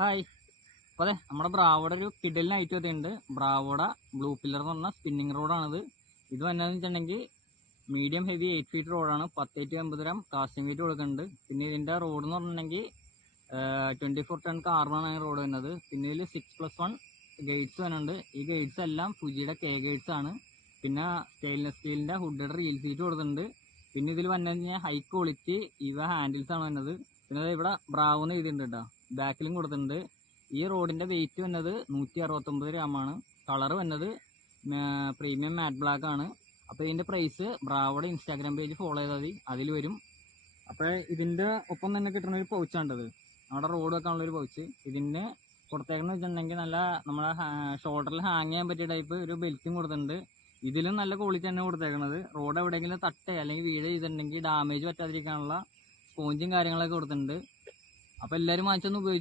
Hi. അപ്പോൾ അതെ നമ്മുടെ ബ്രാവോടെ ഒരു കിഡലിനായിട്ട് വരുന്നുണ്ട്. ബ്രാവോട ബ്ലൂ പില്ലർ എന്ന് പറഞ്ഞ സ്പിന്നിങ് റോഡാണിത്. ഇത് വന്നതെന്ന് വെച്ചിട്ടുണ്ടെങ്കിൽ മീഡിയം ഹെവി 8 ഫീറ്റ് റോഡാണ്. 10-80 ഗ്രാം കാസ്റ്റിംഗ് വെയിറ്റ് കൊടുക്കുന്നുണ്ട്. പിന്നെ ഇതിൻ്റെ റോഡ് എന്ന് പറഞ്ഞിട്ടുണ്ടെങ്കിൽ 24 ടൺ കാർബണാണ് ഈ റോഡ് വരുന്നത്. പിന്നെ ഇതിൽ 6+1 ഗൈഡ്സ് വരുന്നുണ്ട്. ഈ ഗൈഡ്സ് എല്ലാം ഫുജിയുടെ കെ ഗൈഡ്സ് ആണ്. പിന്നെ സ്റ്റെയിൻലെസ് സ്റ്റീലിൻ്റെ ഹുഡഡ് റീൽ സീറ്റ് കൊടുത്തിട്ടുണ്ട്. പിന്നെ ഇതിൽ വന്നു കഴിഞ്ഞാൽ ഹൈ ക്വാളിറ്റി ഇവ ഹാൻഡിൽസ് ആണ് വരുന്നത്. പിന്നെ ഇവിടെ ബ്രാവോന്ന് എഴുതിയിട്ടുണ്ട് കേട്ടോ, ബാക്കിലും കൊടുത്തിട്ടുണ്ട്. ഈ റോഡിൻ്റെ വെയിറ്റ് വന്നത് 169 ഗ്രാമാണ്. കളർ വന്നത് പ്രീമിയം മാറ്റ് ബ്ലാക്ക് ആണ്. അപ്പോൾ ഇതിൻ്റെ പ്രൈസ് ബ്രാവോയുടെ ഇൻസ്റ്റാഗ്രാം പേജ് ഫോളോ ചെയ്താൽ മതി, അതിൽ വരും. അപ്പോൾ ഇതിൻ്റെ ഒപ്പം തന്നെ കിട്ടുന്ന ഒരു പൗച്ചാണ്ടത്, അവിടെ റോഡ് വെക്കാനുള്ളൊരു പൗച്ച്. ഇതിന് കൊടുത്തേക്കെന്ന് വെച്ചിട്ടുണ്ടെങ്കിൽ നല്ല നമ്മളെ ഷോൾഡറിൽ ഹാങ് ചെയ്യാൻ പറ്റിയ ടൈപ്പ് ഒരു ബെൽറ്റും കൊടുത്തിട്ടുണ്ട്. ഇതിലും നല്ല ക്വാളിറ്റി തന്നെ കൊടുത്തേക്കണത്. റോഡ് എവിടെയെങ്കിലും തട്ടേ അല്ലെങ്കിൽ വീട് ചെയ്തിട്ടുണ്ടെങ്കിൽ ഡാമേജ് പറ്റാതിരിക്കാനുള്ള സ്പോഞ്ചും കാര്യങ്ങളൊക്കെ കൊടുത്തിട്ടുണ്ട്. അപ്പോൾ എല്ലാവരും വാങ്ങിച്ചൊന്ന് ഉപയോഗിച്ച്